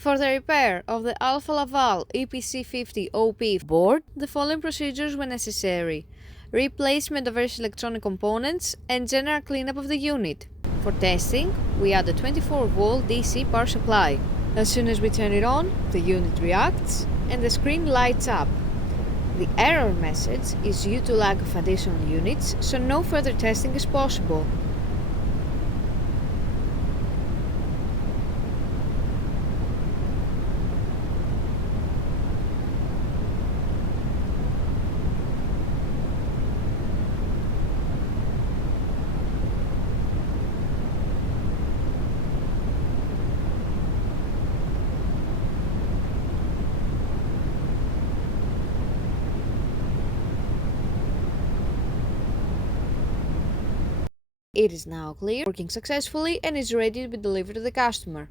For the repair of the Alfa Laval EPC 50 OP board, the following procedures were necessary: replacement of various electronic components and general cleanup of the unit. For testing, we add a 24-volt DC power supply. As soon as we turn it on, the unit reacts and the screen lights up. The error message is due to lack of additional units, so no further testing is possible. It is now clear, working successfully, and is ready to be delivered to the customer.